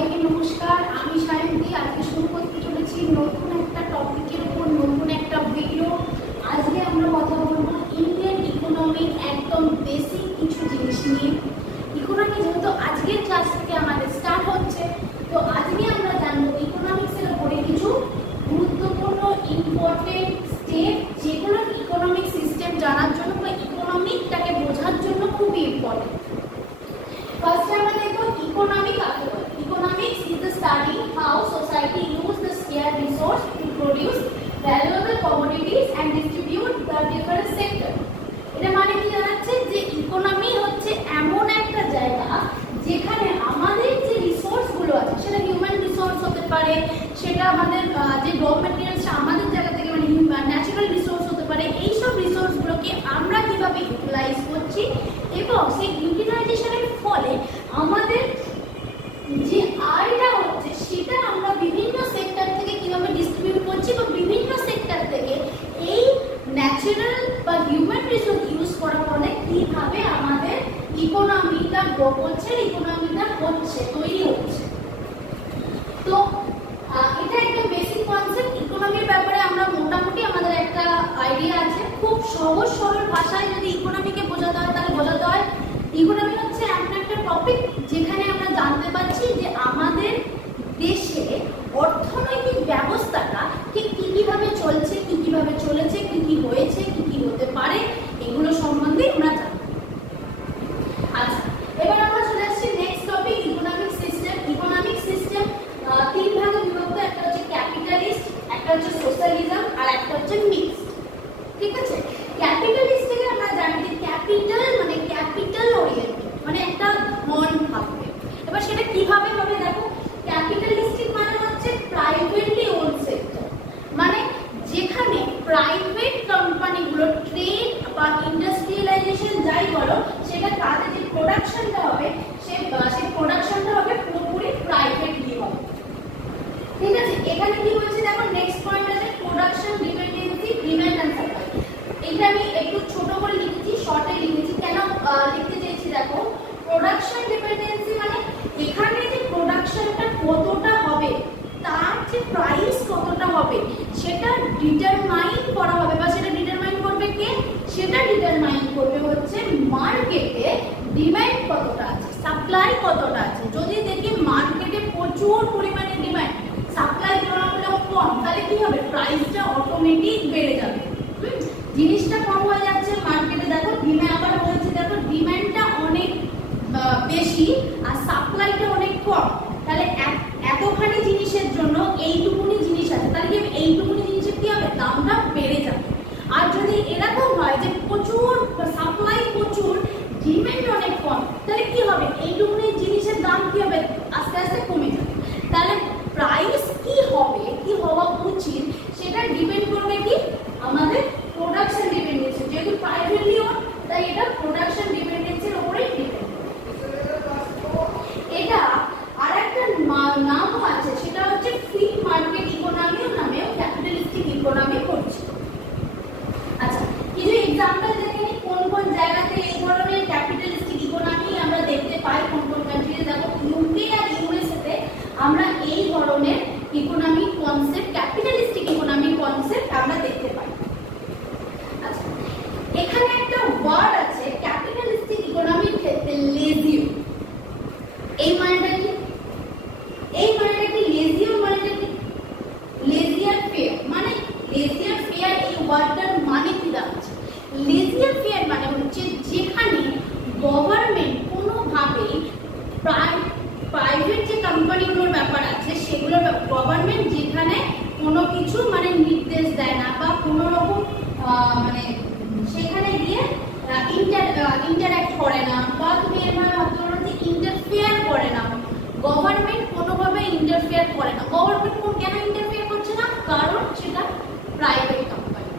সবাইকে নমস্কার। আমি সায়ন্তী। আজকে শুরু করতে চলেছি নতুন একটা টপিকের উপর নতুন একটা ভিডিও। আজকে আমরা কথা বলবো ইন্ডিয়ান ইকোনমিক একদম বেসিক কিছু জিনিস নিয়ে। ইকোনমি যেহেতু আজকের ক্লাস থেকে আমাদের স্টার্ট হচ্ছে, তো আজকে আমরা জানবো ইকোনমিক্সের উপরে কিছু গুরুত্বপূর্ণ ইম্পর্টেন্ট স্টেপ, যেগুলো ইকোনমিক সিস্টেম জানার জন্য বা ইকোনমিকটাকে বোঝার জন্য খুবই ইম্পর্টেন্ট। First আমরা দেখো ইকোনমিক কাকে বলে। Economics is the study how society use the scarce resource to produce valuable commodities and distribute the different sector. এটা মানে কি জানাচ্ছে যে ইকোনমি হচ্ছে এমন একটা জায়গা যেখানে আমাদের যে রিসোর্স গুলো আছে, সেটা হিউম্যান রিসোর্স হতে পারে, সেটা আমাদের যে র ম্যাটেরিয়ালস আমাদের জায়গা থেকে মানে ন্যাচারাল রিসোর্স হতে পারে। এই সব রিসোর্স গুলোকে আমরা কিভাবে ইউটিলাইজ করছি এবং সেই ইউটিলাইজেশনের ফলে আমাদের যে আয়টা হচ্ছে সেটা আমরা বিভিন্ন সেক্টর থেকে কিভাবে ডিস্ট্রিবিউট করছি বা বিভিন্ন সেক্টর থেকে এই ন্যাচারাল বা হিউম্যান রিসোর্স ইউজ করার ফলে কিভাবে আমাদের ইকোনমিটা গ্রো করছে, ইকোনমিটা হচ্ছে, তৈরি হচ্ছে। তো এটা একটা বেসিক কনসেপ্ট। ইকোনমির ব্যাপারে আমরা মোটামুটি আমাদের একটা আইডিয়া আছে। খুব সহজ সরল ভাষায় যদি ইকোনমিকে বোঝাতে হয় তাহলে বোঝাতে হয় ইকোনমি হচ্ছে এমন একটা টপিক যেখানে আমরা জানতে পারছি যে আমাদের দেশে অর্থনৈতিক ব্যবস্থাটা ঠিক কিভাবে চলছে, কিভাবে চলেছে, কি হয়েছে, কি হতে পারে, এগুলো সম্বন্ধে আমরা জানবো। আচ্ছা, এবার আমরা চলে আসছি next topic, economic system. Economic system তিন ভাগে বিভক্ত। একটা হচ্ছে ক্যাপিটালিস্ট, একটা হচ্ছে সোশ্যালিজম, আর একটা হচ্ছে মিক্সড। ঠিক আছে, ক্যাপিটালিস্ট থেকে আমরা জানি যে ক্যাপিটাল মানে ক্যাপিটাল ওরিয়েন্টেড, মানে একটা ধন থাকবে। এবার সেটা কিভাবে হবে দেখো, ক্যাপিটালিস্টিক মানে হচ্ছে প্রাইভেটলি ওন সেক্টর, মানে যেখানে প্রাইভেট কোম্পানিগুলো ট্রেড বা ইন্ডাস্ট্রিয়ালাইজেশন যাই বলো, সেটা তাদের যে প্রোডাকশনটা হবে সেই প্রোডাকশনটা হবে পুরোপুরি প্রাইভেটলি হবে। ঠিক আছে, এখানে কি বলছে দেখো, নেক্সট পয়েন্ট আছে production dependency, demand and supply. এটা আমি একটু ছোট করে লিখেছি, শর্টে লিখেছি। কেন লিখতে চেয়েছি দেখো, প্রোডাকশন ডিপেন্ডেন্সি মানে এখানে যে প্রোডাকশনটা কতটা হবে, তার যে প্রাইস কতটা হবে সেটা ডিটারমাইন করা হবে, বা সেটা ডিটারমাইন করবে কে? সেটা ডিটারমাইন করবে হচ্ছে মার্কেটে ডিমান্ড কতটা আছে, সাপ্লাই কতটা আছে। যদি দেখি মার্কেটে প্রচুর পরিমাণে ডিমান্ড, সাপ্লাই তুলনামূলক কম, তাহলে কি হবে? প্রাইসটা অটোমেটিক বেড়ে যাবে। জিনিসটা কম হয়ে যাচ্ছে মার্কেটে, দেখো ডিমান্ড, আবার বলছি দেখো ডিমান্ডটা অনেক বেশি আর সাপ্লাইটা অনেক কম, তাহলে এতখানি জিনিসের জন্য এইটুকুনি জিনিস আছে, তাহলে কি এইটুকুনি জিনিসের কি হবে? দামটা বেড়ে যাবে। আর যদি এরকম হয় যে প্রচুর সাপ্লাই প্রচুর, ডিমান্ড অনেক কম, তাহলে কি হবে? এইটুকুনি জিনিসের দাম কি হবে? আস্তে আস্তে কমে যাবে। তাহলে প্রাইস কি হবে, কি হওয়া উচিত, সেটা ডিপেন্ড করবে কি আমাদের প্রোডাকশন ডিপেন্ডেন্সি। যেহেতু প্রাইভেটলি ওন, তাই এটা প্রোডাকশন ডিপেন্ডেন্সির উপরে ডিপেন্ড। এটা আর একটা নাম আছে, সেটা হচ্ছে ফ্রি মার্কেট ইকোনমি নামেও ক্যাপিটালিস্টিক ইকোনমি করছে। আচ্ছা, কিছু এক্সাম্পল দেখে নিই কোন কোন জায়গাতে এই ধরনের ক্যাপিটালিস্টিক ইকোনমি আমরা দেখতে পাই, কোন কোন কান্ট্রিতে। দেখো ইউকে আর ইউএসএ তে আমরা এই ধরনের economic concept, capitalistic economic concept আমরা দেখতে পাই। আচ্ছা, এখানে একটা ওয়ার্ড আছে ক্যাপিটালিস্টিক ইকোনমির ক্ষেত্রে, লেজিও। এই মানেটা কি? এই মানেটা কি? লেজিও মানেটা কি? লেজিয়ার ফেয়ার, মানে লেজিয়ার ফেয়ার এই ওয়ার্ডটার মানে কি দাঁড়াচ্ছে? লেজিয়ার ফেয়ার মানে হচ্ছে যেখানে গভর্নমেন্ট কোনোভাবেই প্রাইভেট যে কোম্পানিগুলোর ব্যাপার আছে সেগুলো গভর্নমেন্ট যেখানে কোনো কিছু মানে নির্দেশ দেয় না বা কোনো রকম মানে সেখানে গিয়ে ইন্টারঅ্যাক্ট করে না, বা তুমি এর মানে অর্থনীতি ইন্টারফেয়ার করে না। গভর্নমেন্ট কোনোভাবে ইন্টারফেয়ার করে না। গভর্নমেন্ট কেন ইন্টারফেয়ার করছে না? কারণ সেটা প্রাইভেট কোম্পানি।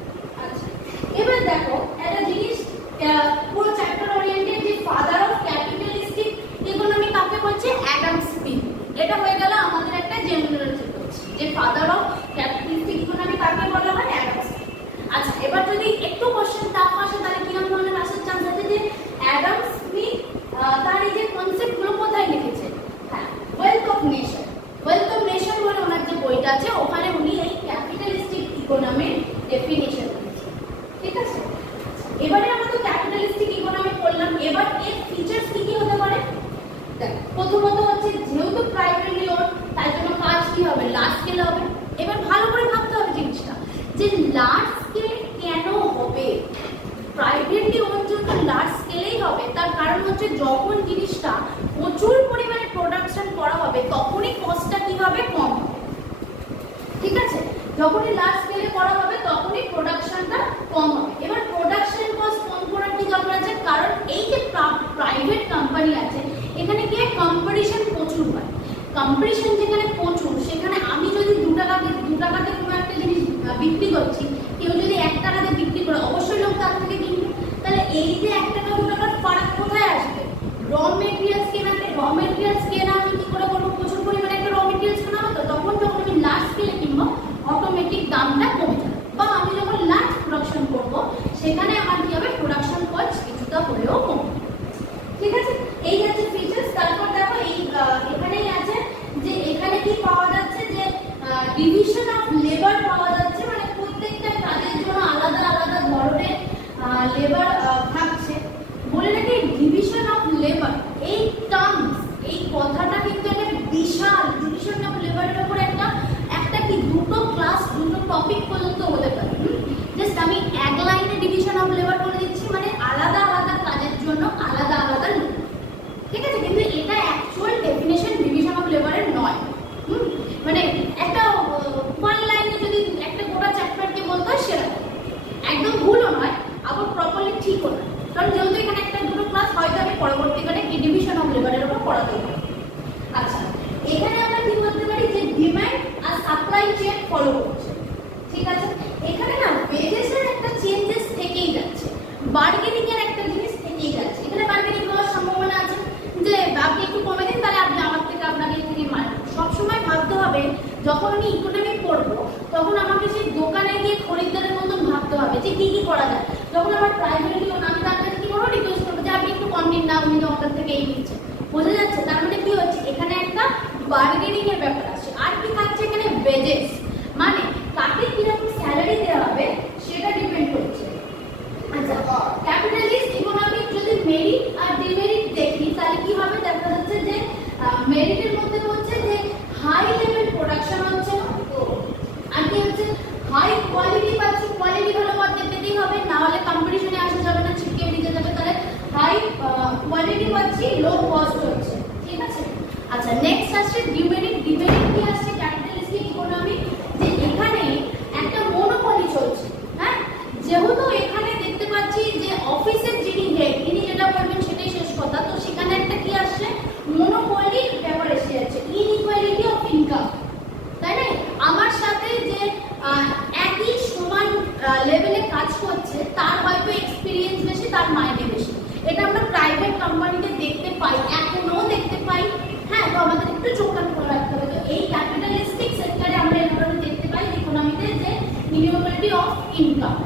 আচ্ছা, এবার দেখো একটা জিনিস, পুরো চ্যাপ্টার ওরিয়েন্টেড, যে ফাদার অফ ক্যাপিটালিস্টিক ইকোনমি কাকে বলছে? Adam Smith. এটা হয়ে গেল আমাদের একটা জেনারেল টপিক, যে ফাদার অফ ক্যাপিটালিস্টিক ইকোনমি কাকে বলা হয়? Adam Smith. আচ্ছা, এবার যদি একটু কোশ্চেন টাফ আসে তাহলে কিরকম ধরনের আসার চান্স আছে যে অ্যাডাম স্মিথ তার এই যে কনসেপ্টগুলো কোথায় লিখেছে? হ্যাঁ, ওয়েলথ অফ নেশন। হচ্ছে যখন জিনিসটা প্রচুর পরিমাণে প্রোডাকশন করা হবে তখনই কস্টটা কি হবে, কম হবে। ঠিক আছে, যখনই লার্জ স্কেলে করা হবে তখনই প্রোডাকশনটা কম হবে। এবার প্রোডাকশন কস্ট কম করার কি দরকার আছে, কারণ এই যে প্রাইভেট কোম্পানি আছে এখানে কি কম্পিটিশন প্রচুর হয়। কম্পিটিশন যেখানে প্রচুর, সেখানে আমি যদি 2 টাকাতে কোনো একটা জিনিস বিক্রি করছি, কেউ যদি 1 টাকাতে বিক্রি করে অবশ্যই লোক তার থেকে কিনবে। তাহলে এই যে 1 টাকা 2 টাকার ফারাক কোথায় আসবে, র মেটেরিয়ালস কেনা আমি কি করে করবো, প্রচুর পরিমাণে একটা র মেটেরিয়ালস কেনা হতো, তখন যখন আমি লার্জ স্কেলে কিনবো অটোমেটিক দামটা কমে যাবে। বা আমি যখন লার্জ প্রোডাকশন করবো সেখানে আমার কি হবে, প্রোডাকশন কস্ট কিছুটা হলেও কমবে। ঠিক আছে, এই হচ্ছে ফিচার্স। তারপর দেখো এই এখানেই আছে যে এখানে কি পাওয়া যাচ্ছে, যে ডিভিশন অফ লেবার পাওয়া যাচ্ছে, মানে প্রত্যেকটা কাজের জন্য আলাদা আলাদা ধরনের লেবার থাকছে। বলে রাখি ডিভিশন অফ লেবার, এই টার্মস, এই কথাটা কিন্তু একটা বিশাল, ডিভিশন অফ লেবারের উপর একটা কি দুটো ক্লাস, দুটো টপিক পর্যন্ত হতে পারে। জাস্ট আমি এক লাইনে ডিভিশন অফ লেবার বলে দিচ্ছি, মানে আলাদা আলাদা কাজের জন্য আলাদা আলাদা লোক। ঠিক আছে, কিন্তু এটা অ্যাকচুয়াল ডেফিনেশন ডিভিশন অফ লেবারের নয়। মানে একটা ওয়ান লাইনে যদি একটা গোটা চ্যাপ্টারকে বলতে হয় সেটা একদম ভুলও নয়, আবার প্রপারলি ঠিকও নয়, কারণ যেহেতু এখানে একটা দুটো ক্লাস হয়তো আমি পরবর্তীকালে এই ডিভিশন অফ লেবারের উপর পড়াতে পারি। আচ্ছা, এখানে আমরা কি বলতে পারি, যে ডিমান্ড আর সাপ্লাই চেন ফলো করছে। ঠিক আছে, এখানে না ওয়েজেসের একটা চেঞ্জেস থেকেই যাচ্ছে, বার্গেনিং এর একটা জিনিস থেকেই যাচ্ছে। এখানে বার্গেনিং হওয়ার সম্ভাবনা আছে, যে আপনি একটু কমে দিন, তাহলে আপনি আমার থেকে আপনাকে থেকে মারবেন। সবসময় ভাবতে হবে, যখন আমি ইকোনমিক পড়বো তখন আমাকে সেই দোকানে গিয়ে খরিদ্দারের মতন ভাবতে হবে যে কি কি করা যায়। যখন আমার প্রাইভেটলি আমি তার কাছে কি করবো, রিকোয়েস্ট করবো যে আপনি একটু কম দিন না, উনি তো আমাদের থেকে এই নিচ্ছে। বোঝা যাচ্ছে, তার মানে কি হচ্ছে, এখানে একটা বার্গেনিং এর ব্যাপার আছে। আর কি থাকছে এখানে, ওয়েজেস, মানে কাকে কিরকম স্যালারি দেওয়া হবে সেটা ডিপেন্ড করছে। আচ্ছা, ক্যাপিটালিস্ট ইকোনমিক যদি মেরিট আর ডিমেরিট দেখি তাহলে কি হবে, দেখা যাচ্ছে যে মেরিটের মধ্যে হচ্ছে যে হাই লেভেল প্রোডাকশন হচ্ছে, আর কি হচ্ছে হাই কোয়ালিটি পাচ্ছি, কোয়ালিটি ভালো করতে পেতেই হবে, না হলে কম্পিটিশনে আসা যাবে না, ছিটকে বেরিয়ে যাবে। তাহলে হাই কোয়ালিটি পাচ্ছি, লো কস্ট হচ্ছে। ঠিক আছে, আচ্ছা নেক্সট আসছে ডিমেরিট। ডিমেরিট কি আসছে ক্যাপিটালিস্টিক ইকোনমি, যে এখানে একটা মনোপলি চলছে। হ্যাঁ, যেহেতু এখানে দেখতে পাচ্ছি যে অফিসের যিনি হেড তিনি যেটা বলবেন সেটাই শেষ কথা, তো সেখানে একটা কি আসছে, মনোপলির ব্যাপার এসে যাচ্ছে, ইনইকুয়ালিটি অফ ইনকাম। তাই না, আমার সাথে যে একই সমান লেভেলে কাজ করছে তার হয়তো এক্সপিরিয়েন্স বেশি, তার মাইনে বেশি। এটা আমরা প্রাইভেট কোম্পানিতে দেখতে পাই, এখনো দেখতে পাই। হ্যাঁ, তো আমাদের একটু চোখটা খোলা রাখতে হবে। তো এই ক্যাপিটালিস্টিক সেক্টরে আমরা এই ধরনের দেখতে পাই ইকোনমিতে যে ইনইকুয়ালিটি অফ ইনকাম।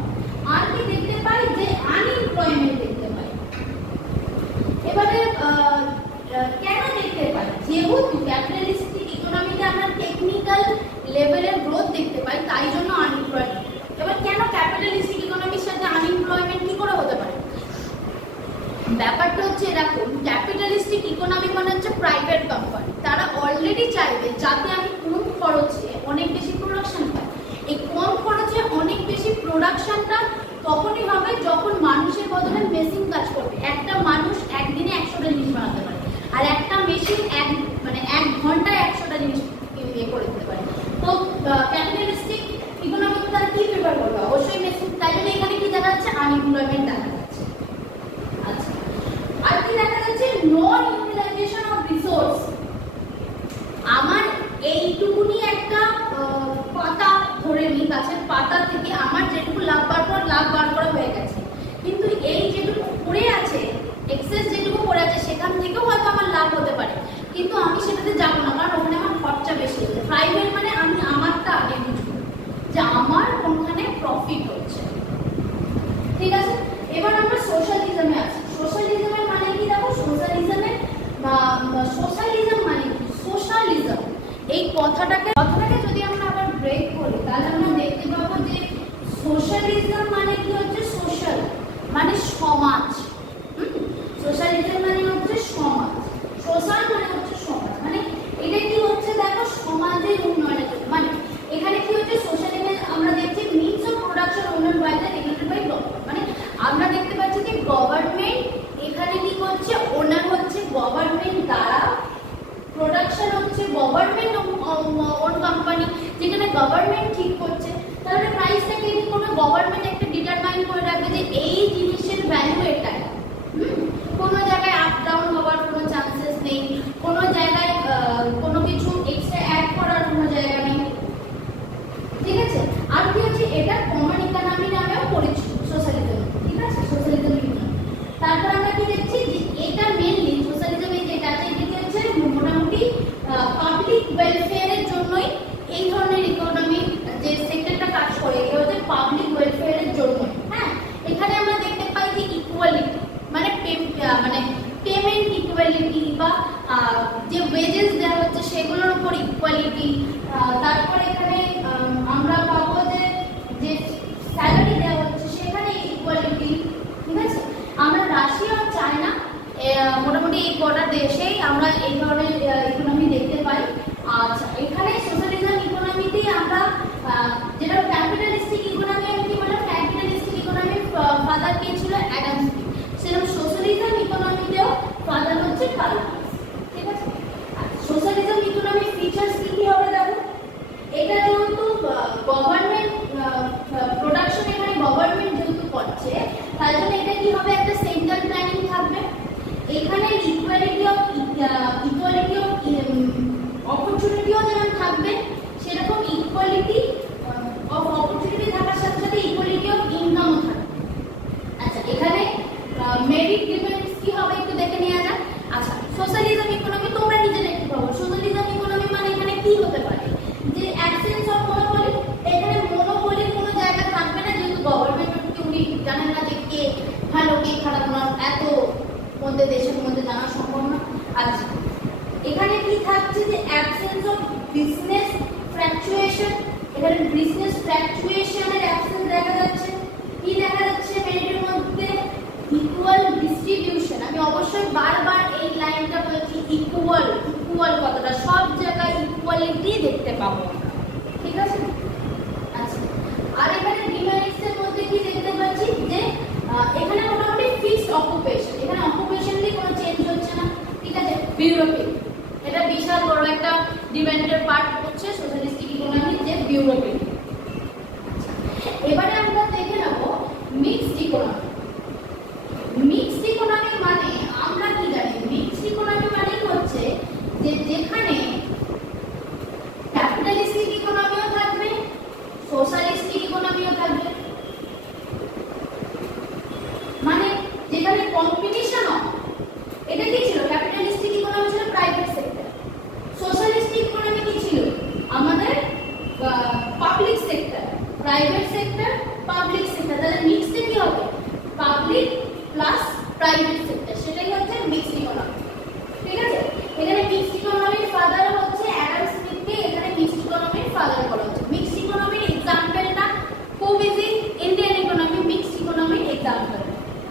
আর কি দেখতে পাই, যে আনএমপ্লয়মেন্ট দেখতে পাই। এবারে কেন দেখতে পাই, যেহেতু ক্যাপিটালিস্টিক ইকোনমিতে আমরা টেকনিক্যাল লেভেলের গ্রোথ দেখতে পাই, তাই জন্য আনএমপ্লয়মেন্ট। এবার কেন ক্যাপিটালিস্টিক ইকোনমির সাথে আনএমপ্লয়মেন্ট কি করে হতে পারে, ব্যাপারটা হচ্ছে এরকম। ক্যাপিটালিস্টিক ইকোনমি মানে হচ্ছে প্রাইভেট কোম্পানি, তারা অলরেডি চাইবে যাতে আমি কম খরচে অনেক বেশি প্রোডাকশন পাই। এই কম খরচে অনেক বেশি প্রোডাকশনটা তখনই হবে যখন মানুষের বদলে মেশিন কাজ করবে। একটা মানুষ একদিনে 100টা জিনিস বানাতে পারে, আর একটা মেশিন এক ঘন্টায় 100টা জিনিস করে দিতে পারে। তো ক্যাপিটালিস্টিক ইকোনমিতে তারা কি প্রিফার করবে, অবশ্যই মেশিন। তাই জন্য এখানে কি দেখা যাচ্ছে, আনএমপ্লয়মেন্ট দেখা যাচ্ছে। আচ্ছা, আর কি দেখা যাচ্ছে, নন ইউটিলাইজেশন অফ রিসোর্স। আমার এইটুকুনি একটা পাতা ধরে নিই, গাছের পাতা থেকে আমার যেটুকু লাভ বার করা হয়ে গেছে, কিন্তু এই যেটুকু পড়ে আছে, এক্সেস যেটুকু পড়ে আছে, সেখান থেকেও হয়তো আমার লাভ হতে পারে, কিন্তু আমি সেটাতে যাবো না, কারণ ওখানে আমার খরচা বেশি হচ্ছে। প্রাইভেট মানে আমি আমারটা আগে বুঝবো যে আমার কোনখানে প্রফিট হচ্ছে। ঠিক আছে, এবার আমরা সোশ্যালিজমে আছি। সোশ্যালিজমের মানে কি দেখো, সোশ্যালিজম মানে কি, সোশ্যালিজম এই কথাটাকে যদি আমরা আবার ব্রেক করি তাহলে আমরা দেখতে পাবো যে সোশ্যালিজম মানে কি হচ্ছে, সোশ্যাল মানে সমাজ। সোশ্যালিজম মানে হচ্ছে সমাজ, সোশ্যাল মানে হচ্ছে সমাজ, মানে এটা কি হচ্ছে দেখো, সমাজের উন্নয়নের জন্য। মানে এখানে কি হচ্ছে, সোশ্যালিজমে আমরা দেখছি মিনস অফ প্রোডাকশন উন্নয়ন বাইরে রেগুলেটেড বাই গভর্নমেন্ট। মানে আমরা দেখতে পাচ্ছি যে গভর্নমেন্ট এখানে কি করছে, ইকুয়ালিটি বা যে ওয়েজেস দেওয়া হচ্ছে সেগুলোর উপর ইকুয়ালিটি। তারপরে এখানে আমরা পাবো যে যে স্যালারি দেওয়া হচ্ছে সেখানে ইকুয়ালিটি। ঠিক আছে, আমরা রাশিয়া আর চায়না মোটামুটি এই কটা দেশেই আমরা এই ধরনের ইকোনমি দেখতে পাই। আচ্ছা, এখানে সোশ্যালিজম ইকোনমিতে আমরা যেটা ক্যাপিটালিস্টিক ইকোনমি, আমি কি বললাম ক্যাপিটালিস্টিক ইকোনমির ফাদার কে ছিল? Adam Smith. সেরকম সোশ্যালিজম ইকোনমিতেও ফাদার হচ্ছে কার্ল মার্কস। ঠিক আছে, সোশ্যালিজম ইকোনমির ফিচার্স কি কি হবে দেখো। এটা যেহেতু গভর্নমেন্ট প্রোডাকশন, এখানে গভর্নমেন্ট যেহেতু করছে তার জন্য এটা কি হবে? একটা সেন্ট্রাল প্ল্যানিং থাকবে। এখানে ইকুয়ালিটি অফ অপরচুনিটিও যেমন থাকবে, সেরকম ইকুয়ালিটি অফ অপরচুনিটি থাকার সাথে সাথে ইকুয়ালিটি অফ ইনকামও থাকবে। আচ্ছা, এখানে মেরিট ডিফারেন্স কি হবে একটু দেখে নেওয়া যাক। আচ্ছা, সোশ্যালিজম ইকোনমি তোমরা নিজেরা একটু ভাবো, সোশ্যালিজম ইকোনমি মানে এখানে কি হতে পারে? যে অ্যাবসেন্স অফ মনোপলি, এখানে মনোপলির কোনো জায়গা থাকবে না, যেহেতু গভর্নমেন্ট উনি জানেন না যে কে ভালো কে খারাপ, না এত মধ্যে দেশের মধ্যে জানা সম্ভব না। আচ্ছা, এখানে কি থাকছে? যে অ্যাবসেন্স অফ বিজনেস ফ্ল্যাকচুয়েশন, এখানে বিজনেস ফ্ল্যাকচুয়েশনের অ্যাবসেন্স দেখা যাচ্ছে। কি দেখা যাচ্ছে মেরিটের মধ্যে? Equal distribution. আমি অবশ্যই বারবার এই লাইনটা বলছি, ইকুয়াল কথাটা সব জায়গায় ইকুয়ালিটি দেখতে পাবো আমরা। ঠিক আছে, আচ্ছা, আর এখানে ডিমেরিটস এর মধ্যে কি দেখতে পাচ্ছি? যে এখানে মোটামুটি ফিক্সড অকুপেশন, এখানে অকুপেশন দিয়ে কোনো চেঞ্জ হচ্ছে না। ঠিক আছে, বিউরোক্রেসি, এটা বিশাল বড় একটা ডিমান্ডের পার্ট হচ্ছে সোশ্যালিস্টিক ইকোনমি, যে বিউরোক্রেসি। এবারে আমরা দেখে নেব মিক্সড ইকোনমি। মিক্সড ইকোনমি মানে আমরা কি জানি? মিক্সড ইকোনমি মানে হচ্ছে যে যেখানে ক্যাপিটালিস্টিক ইকোনমিও থাকবে, সোশ্যালিস্টিক ইকোনমিও থাকবে, মানে যেখানে কম্পিটিশন। এটা কি ছিল? ক্যাপিটালিস্টিক ইকোনমি ছিল প্রাইভেট সেক্টর, সোশ্যালিস্টিক ইকোনমি কি ছিল? আমাদের public sector, private sector, public sector. তাহলে মিক্সড কি হবে? পাবলিক প্লাস প্রাইভেট সেক্টর, সেটাই হচ্ছে মিক্সড ইকোনমি। ঠিক আছে, এখানে মিক্সড ইকোনমির ফাদার হচ্ছে অ্যাডাম স্মিথকে, এখানে মিক্সড ইকোনমির ফাদার বলা হচ্ছে। মিক্সড ইকোনমির এক্সাম্পলটা খুব ইজি, ইন্ডিয়ান ইকোনমি মিক্সড ইকোনমির এক্সাম্পল।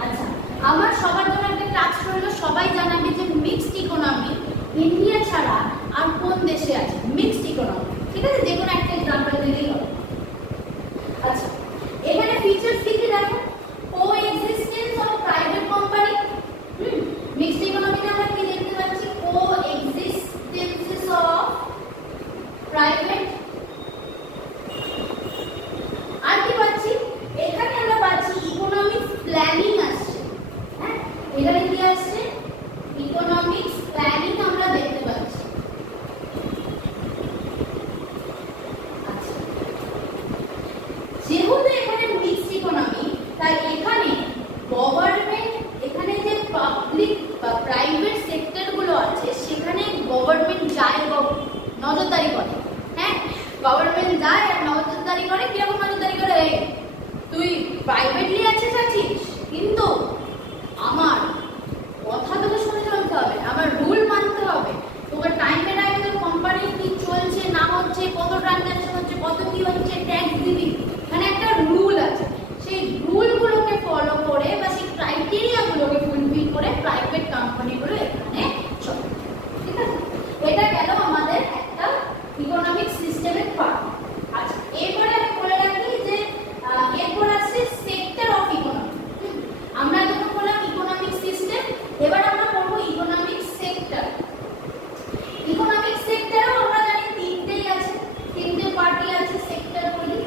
আচ্ছা, আমার সবার জন্য একটা ক্লাস রইল, সবাই জানাবে যে মিক্সড ইকোনমি ইন্ডিয়া ছাড়া আর কোন দেশে আছে মিক্সড ইকোনমি। ঠিক আছে, যে কোনো একটা এক্সাম্পল দিলেই হবে। আচ্ছা, এখানে ফিচার্স কি কি দেখো? Coexistence of private company. Mixed ইকোনমিতে আমরা কি দেখতে পাচ্ছি? Coexistence of private. আর কি পাচ্ছি? এখানে আমরা পাচ্ছি ইকোনমিক্স প্ল্যানিং আসছে। হ্যাঁ, এখানে কি আসছে? ইকোনমিক্স প্ল্যানিং আমরা দেখতে পাচ্ছি। আচ্ছা, যেহেতু এখানে মিক্সড ইকোনমি, তাই এখানে গভর্নমেন্ট, এখানে যে পাবলিক বা প্রাইভেট সেক্টর গুলো আছে সেখানে গভর্নমেন্ট যায়, নজরদারি করে। হ্যাঁ, গভর্নমেন্ট যায় আর নজরদারি করে। কিরকম নজরদারি করে? তুই প্রাইভেটলি আছিস, কিন্তু আমার কথা তোকে শুনে চলতে হবে, আমার রুল মানতে হবে। তোকে টাইমে টাইমে তোর কোম্পানি কি চলছে না হচ্ছে, কত ট্রানজাকশন হচ্ছে, কত কি হচ্ছে, ট্যাক্স দিবি। মানে একটা রুল আছে, সেই রুলগুলোকে ফলো করে বা সেই ক্রাইটেরিয়াগুলোকে ফুলফিল করে প্রাইভেট কোম্পানিগুলো এখানে চলে। ঠিক আছে, এটা গেল আমাদের একটা ইকোনমিক সিস্টেমের পার্ট। আচ্ছা, এরপরে আমি বলে রাখি যে এরপর আসছে সেক্টর অফ ইকোনমি। আমরা যখন বললাম ইকোনমিক সিস্টেম, এবার আমরা পড়বো ইকোনমিক সেক্টর। ইকোনমিক সেক্টরও আমরা জানি তিনটেই আছে, তিনটে পার্টি আছে সেক্টর বলি।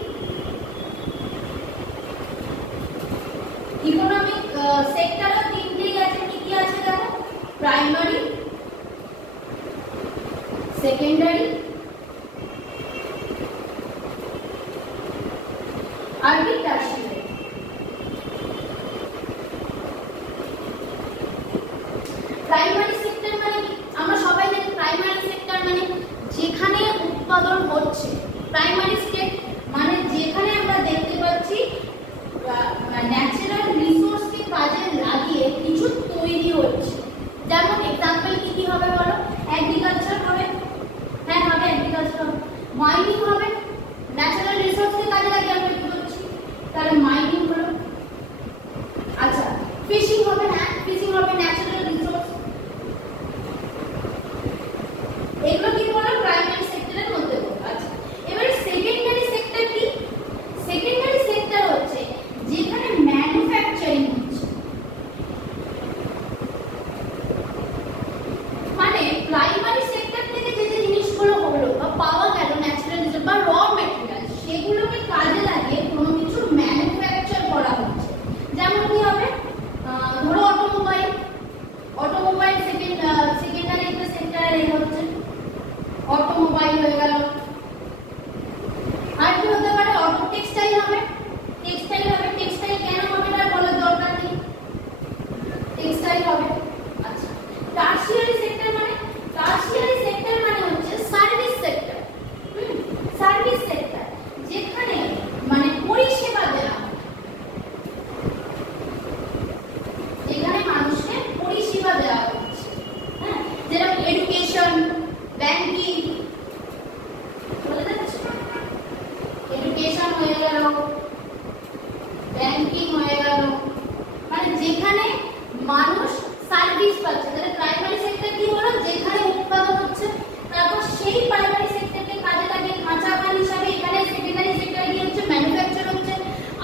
ইকোনমিক সেক্টরও তিনটেই আছে। কি কি আছে দেখো? প্রাইমারি, সেকেন্ডারি আর কি টারশিয়ারি। প্রাইমারি সেক্টর মানে কি? আমরা সবাই জানি প্রাইমারি সেক্টর মানে যেখানে উৎপাদন হচ্ছে। প্রাইমারি সেক্টর মানে যেখানে আমরা দেখতে পাচ্ছি ন্যাচারাল রিসোর্সকে কাজে লাগিয়ে কিছু তৈরি হচ্ছে। যেমন এক্সাম্পল সেকেন্ডারি একটা সেক্টর এই হচ্ছে অটোমোবাইল হয়ে গেল। আর কি হতে পারে? অটো টেক্সটাইল হবে, টেক্সটাইল হবে। টেক্সটাইল কেন হবে তার বলার দরকার নেই, টেক্সটাইল হবে। আচ্ছা, টারশিয়ারি সেক্টর মানে? টারশিয়ারি সেক্টর মানে হচ্ছে সার্ভিস সেক্টর। সার্ভিস সেক্টর যেখানে মানে পরিষেবা দেওয়া হয়, যেখানে মানুষকে পরিষেবা দেওয়া হচ্ছে। হ্যাঁ, যেরকম এডুকেশন, ব্যাংকিং, বলে যাচ্ছে এডুকেশন হয়ে গেল, ব্যাংকিং হয়ে গেল, মানে যেখানে মানুষ সার্ভিস পাচ্ছে। তাহলে প্রাইমারি সেক্টর কি হলো? যেখানে উৎপাদন হচ্ছে, তারপর সেই প্রাইমারি সেক্টরকে কাজে লাগিয়ে কাঁচা মাল হিসাবে এখানে সেকেন্ডারি সেক্টরে কি হচ্ছে? ম্যানুফ্যাকচার হচ্ছে।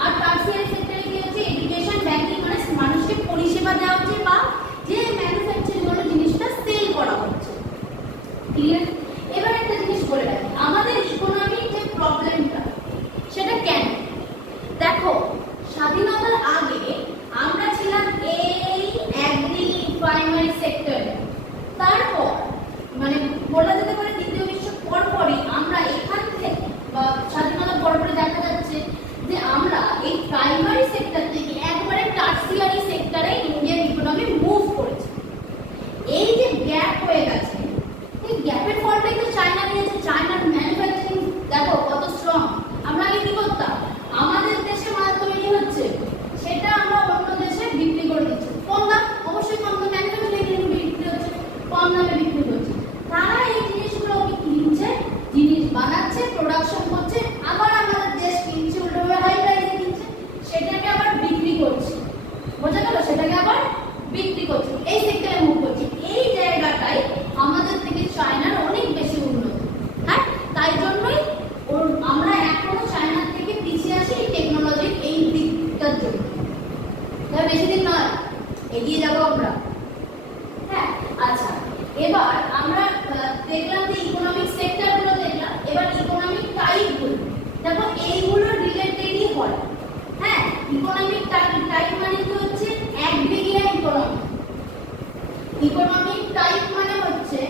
আর টারশিয়ারি সেক্টরে কি হচ্ছে? এডুকেশন, ব্যাংকিং, মানে মানুষকে পরিষেবা দেওয়া হচ্ছে বা যে ম্যানুফ্যাকচারিং হলো জিনিসটা সেল করা হচ্ছে। ক্লিয়ার? এবার একটা জিনিস বলে রাখি, আমাদের ইকোনমির যে প্রবলেমটা সেটা কেন? দেখো, স্বাধীনতার আগে আমরা ছিলাম এই অ্যাগ্রি প্রাইমারি সেক্টরে। তারপর মানে বলা যেতে পারে দ্বিতীয় বিশ্ব পরপরই আমরা এখান থেকে বা স্বাধীনতার পরপরে দেখা যাচ্ছে যে আমরা এই প্রাইমারি সেক্টর থেকে একবারে টারশিয়ারি সেক্টরে ইন্ডিয়ান ইকোনমি মুভ করেছে। এই যে গ্যাপ হয়ে গেছে, এই গ্যাপের ফলটাই তো চায়না নিয়েছে। চায়নার ম্যানুফ্যাকচারিং দেখো কত স্ট্রং। আমরা আগে কি করতাম? আমাদের দেশে মাল তৈরি হচ্ছে, সেটা আমরা অন্য দেশে বিক্রি করে দিচ্ছি কম দাম, অবশ্যই কম দাম, ম্যানুফ্যাকচারিং বিক্রি হচ্ছে, কম দামে বিক্রি হচ্ছে। তারা এই জিনিসগুলো কিনছে, জিনিস বানাচ্ছে, প্রোডাকশন করছে, আবার আমাদের দেশ কিনছে, উল্টোভাবে হাই প্রাইসে কিনছে, সেটাকে আবার বিক্রি করছে। বোঝা গেল? সেটাকে আবার বিক্রি করছে, এই সেক্টরে মুভ করছে। এই জায়গাটাই আমাদের থেকে চায়নার অনেক বেশি উন্নত। হ্যাঁ, তাই জন্যই আমরা এখনো চায়নার থেকে পিছিয়ে আছি এই টেকনোলজির এই দিকটার জন্য। বেশি দিন নয়, এগিয়ে যাবো আমরা। হ্যাঁ, আচ্ছা, এবার আমরা দেখলাম যে ইকোনমিক সেক্টর গুলো দেখলাম। এবার ইকোনমিক টাইপ গুলো দেখো, এইগুলো রিলেটেডই হয়। হ্যাঁ, ইকোনমিক টাইপ মানে কি হচ্ছে? Aggregate economy. ইকোনমিক টাইপ মানে হচ্ছে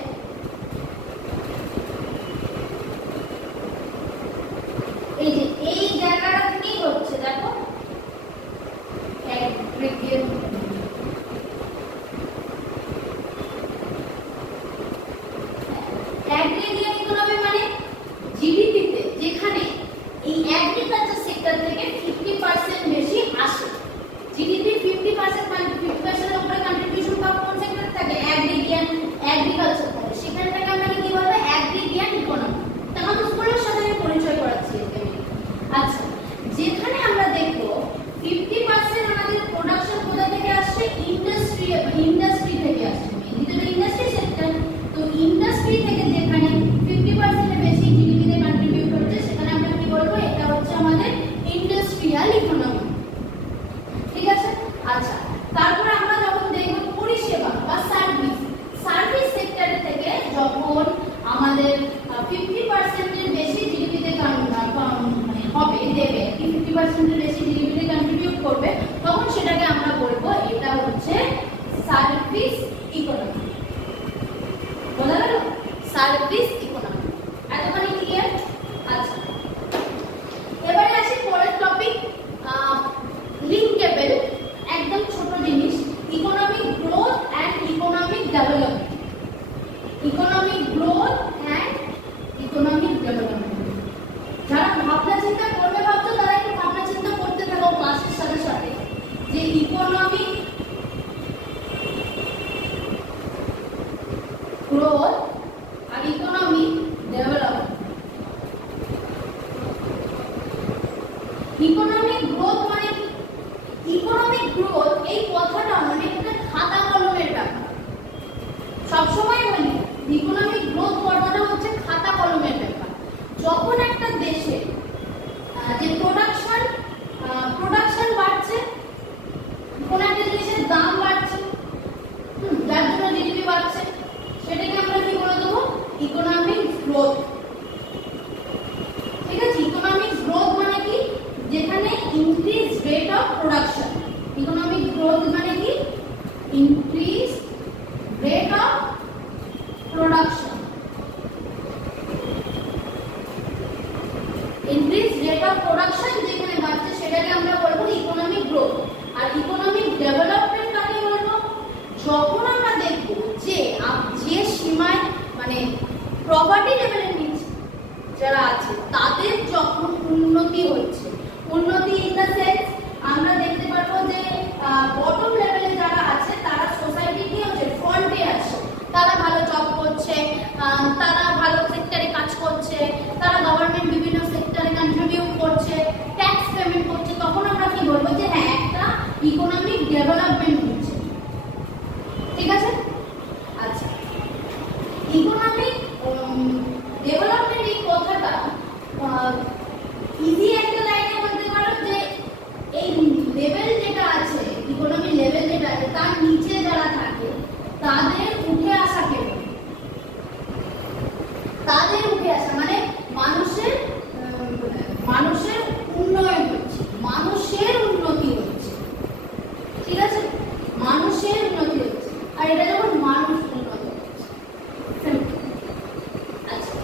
এই যে এই জায়গাটা থেকেই হচ্ছে, দেখো অ্যাগ্রিগেট। অ্যাগ্রিগেট ইকোনমি মানে জিডিপিতে যেখানে এই এগ্রিকালচার সেক্টর থেকে 50% বেশি আসে। জিডিপি 50% মানে 50% এর উপরে কন্ট্রিবিউশন কোন সেক্টর থাকে? এগ্রিকালচার থাকে। সেখানে থেকে আমরা কি বলবো? Aggregate economy. তা আমাদের স্কুলের সাথে আমি পরিচয় করাচ্ছি এখানে। আচ্ছা, যেখানে আমরা দেখবো 50% আমাদের প্রোডাকশন কোথা থেকে আসছে? ইন্ডাস্ট্রি থেকে আসছে। এটা ইন্ডাস্ট্রি সেক্টর। তো ইন্ডাস্ট্রি থেকে যেখানে 50% এর বেশি জিডিপিতে কন্ট্রিবিউট করছে, সেখানে আমরা কি বলবো? এটা হচ্ছে আমাদের ইন্ডাস্ট্রিয়াল ইকোনমি। ঠিক আছে? আচ্ছা, তারপর আমরা যখন দেখব পরিষেবা বা সার্ভিস, সার্ভিস সেক্টর থেকে যখন আমাদের 50% এর বেশি জিডিপিতে হবে, দেবে 50% এর বেশি জিডিপিতে কন্ট্রিবিউট করবে, তখন সেটাকে আমরা বলবো এটা হচ্ছে সার্ভিস ইকোনমি। বোঝা গেল? Service economy. এতখানি ক্লিয়ার? আচ্ছা, এবারে আসি পরের টপিক, লিঙ্কেবল, একদম ছোট জিনিস, economic growth and economic development. Economic growth and economic development. যারা ভাবনা চিন্তা করবে ভাবছো, তারা একটু ভাবনা চিন্তা করতে থাকো ক্লাসের সাথে সাথে, যে ইকোনমিক গ্রোথ আর ইকোনমিক ডেভেলপমেন্ট। ইকোনমিক গ্রোথ মানে কি? ইকোনমিক গ্রোথ এই কথাটা অনেকটা খাতা কলমের ব্যাপার। সবসময় বলি ইকোনমিক গ্রোথ কথাটা হচ্ছে খাতা কলমের ব্যাপার। যখন একটা দেশে যে প্রোডাকশন বাড়ছে, কোন একটা জিনিসের দাম বাড়ছে, যার জন্য জিডিপি বাড়ছে, সেটাকে আমরা কি বলে দেবো? Economic growth. ঠিক আছে? ইকোনমিক গ্রোথ মানে কি? যেখানে increase rate of production. Economic growth মানে কি? Increase rate of production, increase rate of production যেখানে বাড়ছে সেটাকে আমরা বলবো ইকোনমিক গ্রোথ। আর ইকোনমিক ডেভেলপমেন্ট কাকে বলবো? যখন আমরা দেখব যে যে সীমায় মানে প্রপার্টি লেভেলের নিচে যারা আছে তাদের যখন উন্নতি হচ্ছে, উন্নতি ইন দ্য সেন্স আমরা দেখতে পারবো যে বটম লেভেলে যারা আছে তারা সোসাইটি কি হচ্ছে ফ্রন্টে আসে, তারা ভালো জব করছে, তারা ভালো সেক্টরে কাজ করছে, তারা গভর্নমেন্ট বিভিন্ন সেক্টরে কন্ট্রিবিউট করছে, ট্যাক্স পেমেন্ট করছে, তখন আমরা কি বলবো যে হ্যাঁ একটা ইকোনমিক ডেভেলপমেন্ট হচ্ছে। ঠিক আছে? আচ্ছা, ইকোনমিক ডেভেলপমেন্ট এই কথাটা ইজি একটা লাইনে বলতে পারো যে এই লেভেল যেটা আছে, ইকোনমি লেভেল যেটা আছে তার নিচে যারা থাকে তাদের উঠে আসাকে বলে। তাদের উঠে আসা মানে মানুষের উন্নয়ন হচ্ছে, মানুষের উন্নতি হচ্ছে। ঠিক আছে? মানুষের উন্নতি হচ্ছে, আর এটা যখন মানুষ উন্নতি হচ্ছে। আচ্ছা,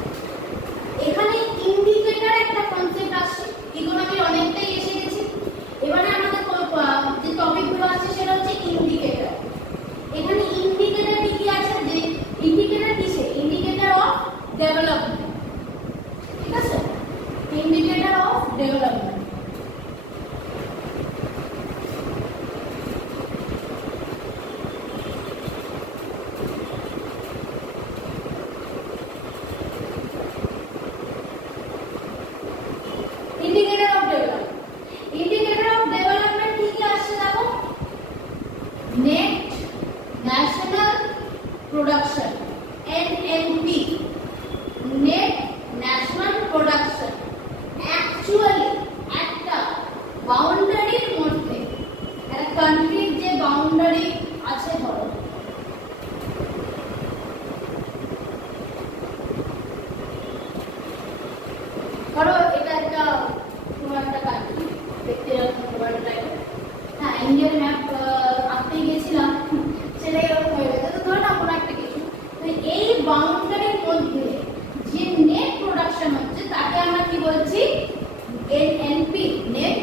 এখানে ইন্ডিকেটর একটা কনসেপ্ট আসছে, ইকোনমির অনেকটাই এসে গেছে। এবারে আমাদের যে টপিকগুলো আছে সেটা হচ্ছে ইন্ডিকেটর। এখানে ইন্ডিকেটর কি আছে? যে ইন্ডিকেটর কিসে? Indicator of development. ঠিক আছে? Indicator of development. Indicator of development, indicator of development কি কি আসছে দেখো? Net national production, NNP, net national production. Actually একটা বাউন্ডারির মধ্যে, একটা কান্ট্রির যে বাউন্ডারি আছে, ধরো এটা একটা কোনো একটা কান্ট্রি দেখতে এরকম হ্যাঁ ইন্ডিয়ান ম্যাপ আঁকতেই গেছিলাম, সেটাই এরকম হয়ে গেছে। তো ধরো না কোনো একটা কিছু, এই বাউন্ডারির মধ্যে যে নেট প্রোডাকশন হচ্ছে তাকে আমরা কি বলছি? NNP, net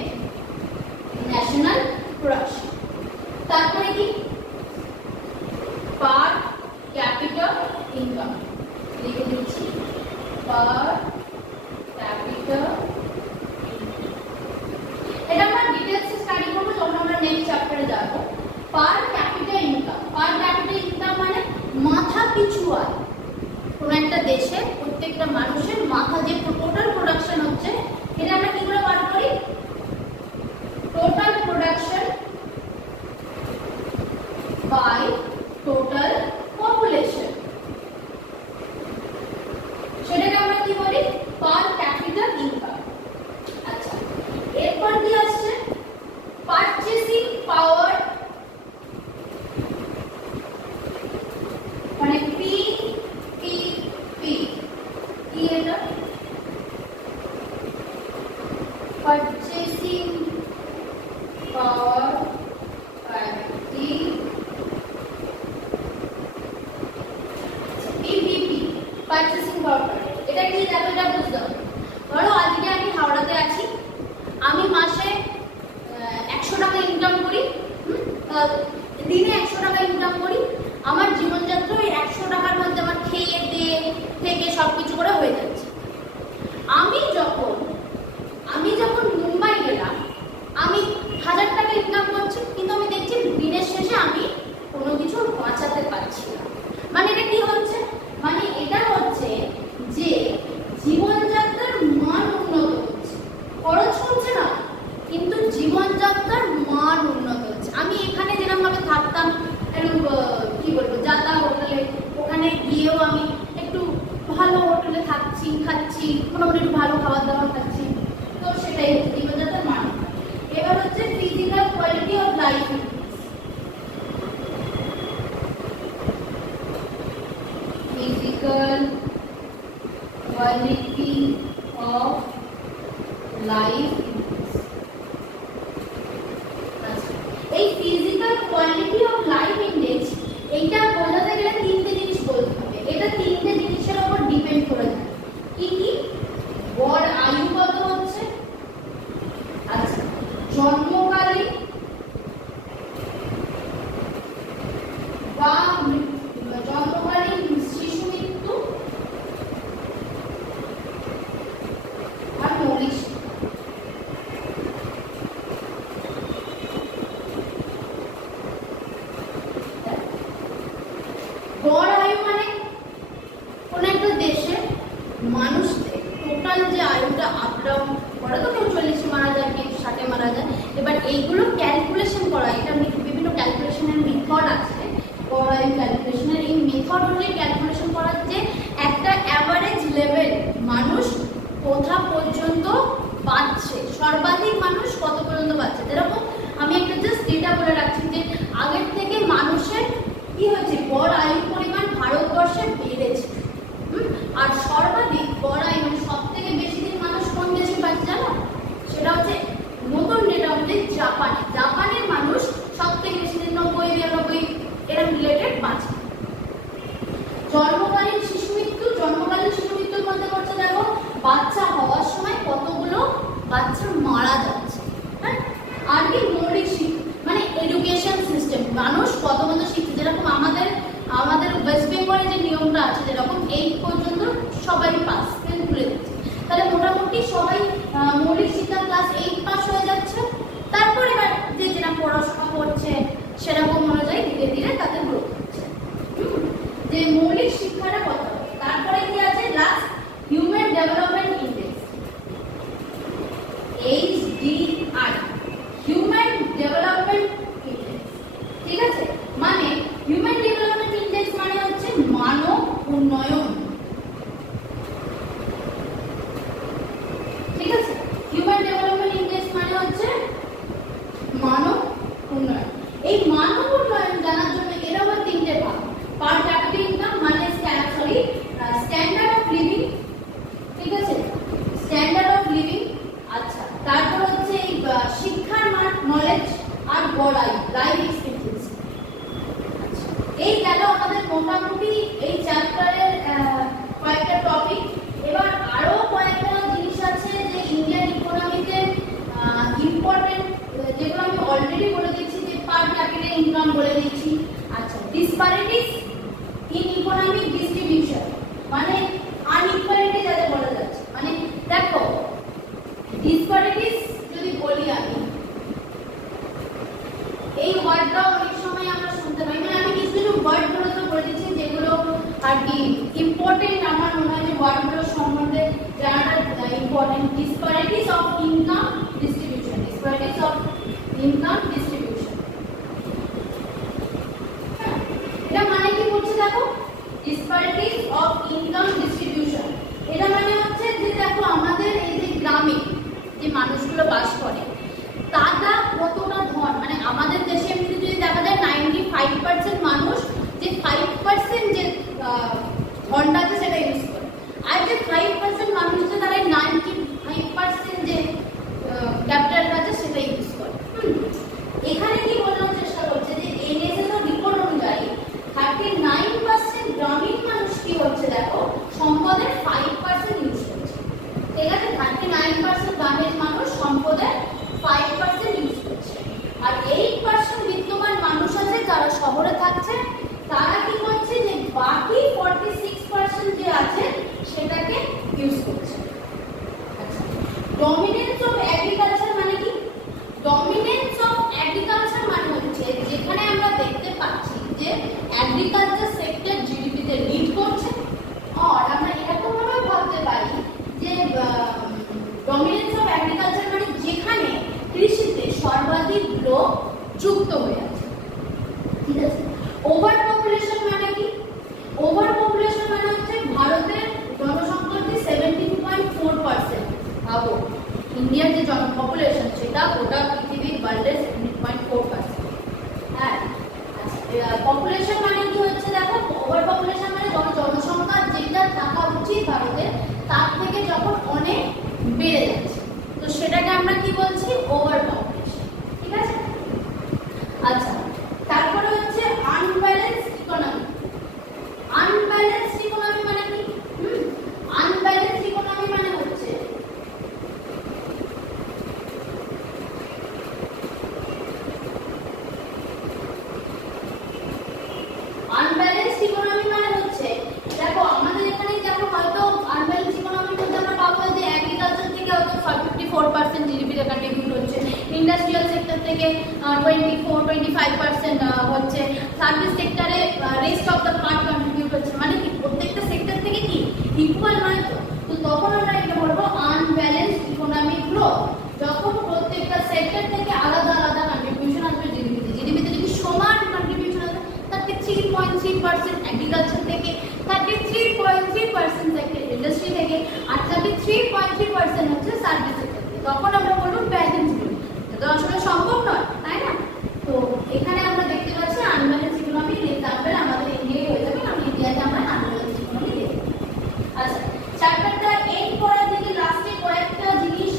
national production. তারপরে কি? পার ক্যাপিটা ইনকাম, লিখে দিচ্ছি পার ক্যাপিটা। এটা আমরা ডিটেইলসে স্টাডি করব যখন আমরা নেক্সট চ্যাপ্টারে যাব। পার ক্যাপিটা ইনকাম, পার ক্যাপিটা ইনকাম মানে মাথা পিছু আয়। কোন একটা দেশে প্রত্যেকটা মানুষের মাথা যে টোটাল প্রোডাকশন হচ্ছে, এটা আমরা কি করে বার করি? Total production by total population, সেটাকে আমরা কি বলি? Per capita income. আচ্ছা, এরপর কি আসছে? পারচেসিং পাওয়ার, মানে পিপিপি। কি এটা? পারচেসিং পাওয়ার প্যারিটি, পিপিপি, পারচেসিং পাওয়ার প্যারিটি। এটা কি দেখো, এটা বুঝতে হবে। ধরো আজকে আমি হাওড়াতে আছি, আমি মাসে 100 টাকা ইনকাম করি, দিনে 100 টাকা ইনকাম করি। আমার জীবনযাত্রা ওই 100 টাকার মধ্যে আমার খেয়ে দিয়ে থেকে সবকিছু করে হয়ে যাচ্ছে। আমি যখন মুম্বাই গেলাম, আমি 1000 টাকা ইনকাম করছি, কিন্তু আমি দেখছি দিনের শেষে আমি কোনো কিছু বাঁচাতে পারছি না। মানে এটা কি হচ্ছে? মানে এটা হচ্ছে যে জীবনযাত্রার মান উন্নত হচ্ছে, খরচ হচ্ছে না, কিন্তু জীবনযাত্রার মান উন্নত হচ্ছে। আমি এখানে যেরকম ভাবে থাকতাম, কি বলবো, যাতা হোটেলে, ওখানে গিয়েও আমি একটু ভালো হোটেলে থাকছি, খাচ্ছি, মোটামুটি একটু ভালো খাবার দাবার খাচ্ছি, তো সেটাই হচ্ছে জীবনযাত্রার মান। এবার হচ্ছে physical quality of life, physical quality of life. এই physical quality of life index, এইটা বোঝাতে গেলে তিনটে জিনিস বলতে হবে। এটা তিনটে মানুষদের টোটাল যে আয়ুটা আপ ডাউন করে, তো কেউ 40 মারা যায়, কেউ 60 মারা যায়। এবার এইগুলো ক্যালকুলেশন করা, এটা বিভিন্ন ক্যালকুলেশনের মেথড আছে, বড় আয়ু ক্যালকুলেশনের এই মেথড অনুযায়ী ক্যালকুলেশন করার যে একটা অ্যাভারেজ লেভেল মানুষ কোথা পর্যন্ত বাঁচছে, সর্বাধিক মানুষ কত পর্যন্ত বাঁচছে। যেরকম আমি একটা জাস্ট ডেটা বলে রাখছি যে আগের থেকে মানুষের কি হচ্ছে, গড় আয়ুর পরিমাণ ভারতবর্ষে বেড়েছে। আর সর্বাধিক গড় আয়ু মানে সব থেকে বেশি দিন মানুষ কোন দেশে বাঁচছে জানো? সেটা হচ্ছে নতুন ডেটা অনুযায়ী জাপানে। জাপানের মানুষ সব থেকে বেশি দিন 90-92 এরকম রিলেটেড বাঁচে। জন্মকালীন শিশু মৃত্যু, জন্মকালীন শিশু মৃত্যুর মধ্যে পড়ছে দেখো বাচ্চা হওয়ার সময় কতগুলো বাচ্চা মারা যাচ্ছে। হ্যাঁ, আর কি মৌলিক শিক্ষা মানে এডুকেশন সিস্টেম, মানুষ কত মতো শিখছে। যেরকম আমাদের ওয়েস্ট বেঙ্গলে যে নিয়মটা আছে, যেরকম 8 পর্যন্ত সবাই পাস তুলে দিচ্ছে, তাহলে মোটামুটি সবাই মৌলিক শিক্ষা ক্লাস 8 পাস হয়ে যাচ্ছে। তারপরে এবার যে যেটা পড়াশোনা করছে সেরকম অনুযায়ী ধীরে ধীরে তাদের গ্রোথ হচ্ছে। যে মৌলিক শিক্ষাটা কত, তারপরে কি আছে last human development index, HDI, human development index. ঠিক আছে, মানে হিউম্যান ডেভেলপমেন্ট ইন্ডেক্স মানে হচ্ছে মানব উন্নয়ন। ঠিক আছে, হিউম্যান ডেভেলপমেন্ট ইন্ডেক্স মানে হচ্ছে মানব উন্নয়ন। এই মানব উন্নয়ন জানার জন্য এর আবার 3টে ভাগ। পার ক্যাপিটা ইনকাম মানে স্ট্যান্ডার্ড অফ লিভিং। ঠিক আছে, স্ট্যান্ডার্ড অফ লিভিং। আচ্ছা, তারপর হচ্ছে এই শিক্ষার মান, নলেজ, আর গড় আয়ু, লাইফ এক্সপেক্টেন্সি। এই গেল আমাদের মোটামুটি এই চ্যাপ্টারের কয়েকটা টপিক। এবার আরো কয়েকটা জিনিস আছে যে ইন্ডিয়ান ইকোনমিতে ইম্পর্টেন্ট, যেগুলো আমি অলরেডি বলে দিচ্ছি, যে পার ক্যাপিটা ইনকাম বলে দিচ্ছি। আচ্ছা, ডিসপ্যারিটিস ইন ইকোনমিক ডিস্ট্রিবিউশন মানে আনইকুয়ালিটি যাতে বলা যাচ্ছে। মানে দেখো ডিসপ্যারিটিস যদি বলি আমি, এই ওয়ার্ডটা অনেক সময় আমরা শুনতে পাই, মানে আমি কিছু ওয়ার্ডগুলো তো বলে দিচ্ছি যেগুলো আর কি ইম্পর্টেন্ট, আমার মনে হয় যে ওয়ার্ডগুলো সম্বন্ধে জানাটা important. Disparities of income distribution, disparities of income distribution, এটা মানে কি বলছে দেখো, ডিসপ্যারিটিস অফ ইনকাম ডিস্ট্রিবিউশন। এটা মানে হচ্ছে যে দেখো আমাদের এই যে গ্রামে যে মানুষগুলো বাস করে তারা কতটা ধন, মানে আমাদের দেশে এমনি যদি দেখা যায় 95% মানুষ যে 5% যে ধনটা আছে সেটা ইউজ করে, আর যে 5% মানুষ যে তারা 95% যে ক্যাপিটালটা আছে সেটা ইউজ করে। এখানে কি বলার চেষ্টা করছে যে এনএসএস রিপোর্ট অনুযায়ী 39% গ্রামীণ মানুষ কি হচ্ছে দেখো সম্পদের 5% ইউজ করছে। ঠিক আছে, 39% গ্রামের মানুষ সম্পদের 5% ইউজ করছে, আর 8% বিত্তবান মানুষ আছে যারা শহরে থাকছে, তারা কি করছে যে বাকি 46% যে আছে সেটাকে ইউজ করছে। আচ্ছা, ডমিনেন্স অফ এগ্রিকালচার মানে কি? ডমিনেন্স অফ এগ্রিকালচার মানে হচ্ছে যেখানে আমরা দেখতে পাচ্ছি যে এগ্রিকালচার সেক্টর জিডিপিতে লিড করছে। আর আমরা এরকম ভাবে ভাবতে পারি যে ডমিনেন্স অফ এগ্রিকালচার মানে যেখানে কৃষিতে সর্বাধিক লোক যুক্ত হয়ে আছে। ঠিক আছে, ওভার পপুলেশন মানে কি? ওভার পপুলেশন মানে হচ্ছে ভারতের জনসংখ্যার যে 17.4%, ভাবো ইন্ডিয়ার যে পপুলেশন সেটা গোটা পৃথিবীর ওয়ার্ল্ডের 17.4%। হ্যাঁ, পপুলেশন মানে কি হচ্ছে দেখো, ওভার পপুলেশন মানে জনসংখ্যা যেটা থাকা উচিত ভারতের তার থেকে যখন অনেক বেড়ে যাচ্ছে, তো সেটাকে আমরা কি বলছি, ওভার পপুলেশন। ঠিক আছে, আচ্ছা, তারপরে হচ্ছে আনব্যালেন্সড ইকোনমি। আনব্যালেন্সড ইকোনমি মানে কি? আনব্যালেন্সড ইকোনমি মানে হচ্ছে আনব্যালেন্সড ইকোনমি মানে হচ্ছে দেখো আমাদের এখানে দেখো হয়তো আনব্যালেন্সড ইকোনমির মধ্যে আমরা পাবো যে এগ্রিকালচার থেকে হয়তো 54% জিডিপিতে কন্ট্রিবিউট হচ্ছে, ইন্ডাস্ট্রিয়াল সেক্টর থেকে 24-25% হচ্ছে, সার্ভিস সেক্টরে rest of the part contribute হচ্ছে। মানে কি প্রত্যেকটা সেক্টর থেকে কি ইকুয়াল নয়, তো 33% সেক্টর ইন্ডাস্ট্রি থেকে আর 33.3% হচ্ছে সার্ভিস সেক্টর থেকে। তখন আমরা বলবো ব্যালেন্স গ্রোথ। এটা তো আসলে সম্ভব নয়, তাই না? তো এখানে আমরা দেখতে পাচ্ছি আনব্যালেন্স ইকোনমি এক্সাম্পল আমাদের ইন্ডিয়ায় হয়ে যাবে, কারণ ইন্ডিয়াতে আমরা আনব্যালেন্স ইকোনমি দেখব। আচ্ছা, চ্যাপ্টারটা এন্ড করার দিকে লাস্টে কয়েকটা জিনিস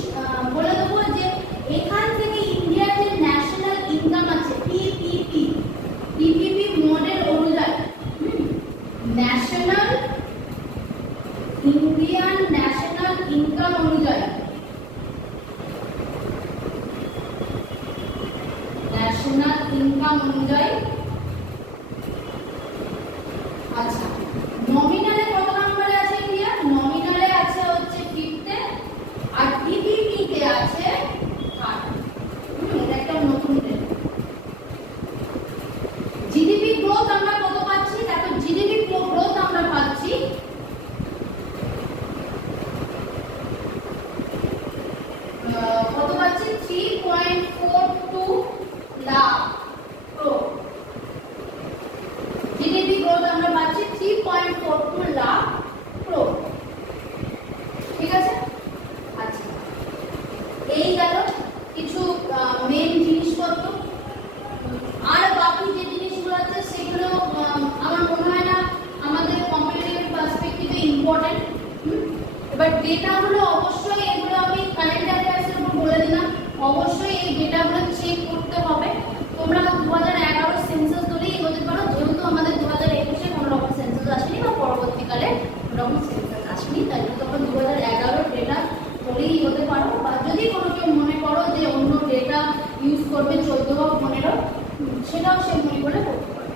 বলে দেবো যে এখান থেকে ইন্ডিয়ার যে ন্যাশনাল ইনকাম আছে পিপিপি মডেল অনুযায়ী ন্যাশনাল ইন্ডিয়ান ন্যাশনাল ইনকাম অনুযায়ী ন্যাশনাল ইনকাম অনুযায়ী আচ্ছা নমিনালে কত নম্বরে আছে ইন্ডিয়া? নমিনালে আছে হচ্ছে 5th এ আর পিপিপি তে আছে 3rd। এটা একটা নতুন রেট। জিডিপি গ্রোথ আমরা কত পাচ্ছি? দেখো জিডিপি গ্রোথ আমরা পাচ্ছি কত পাচ্ছি 3.42 লাখ ক্রোর। জিডিপি গ্রোথ আমরা পাচ্ছি 3.42 লাখ ক্রোর। ঠিক আছে? আচ্ছা, এই গেল কিছু মেন জিনিসপত্র। আর বাকি যে জিনিসগুলো আছে সেগুলো আমার মনে হয় না আমাদের কম্পিটিটিভ পার্সপেক্টিভে ইম্পর্টেন্ট। এবার ডেটাগুলো অবশ্যই এগুলো আমি কারেন্ট অ্যাফেয়ার্সের উপর বলে দিলাম, অবশ্যই এই ডেটাগুলো চেক করতে হবে। তোমরা 2011 সেন্সাস ধরেই এগোতে পারো, যেহেতু আমাদের 2021-এ কোনো রকম সেন্সাস আসেনি বা পরবর্তীকালে কোনো রকম সেন্সাস আসেনি, তাই জন্য তখন 2011 ডেটা ধরেই এগোতে পারো। বা যদি কোনো কেউ মনে করো যে অন্য ডেটা ইউজ করবে 14 বা 15, সেটাও সে মনে করে করতে পারে।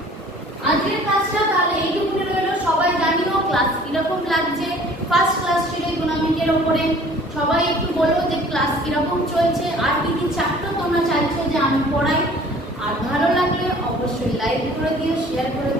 আজকের ক্লাসটা তাহলে এইটুকুনি রইল। সবাই জানিও ক্লাস কিরকম লাগছে। ফার্স্ট ক্লাস ছিল ইকোনমিকের ওপরে। সবাই একটু বলো যে ক্লাস কিরকম চলছে, আর কি কি চ্যাপ্টার তোমরা চাইছো যে আমি পড়াই। আর ভালো লাগলে অবশ্যই লাইক করে দিও, শেয়ার করে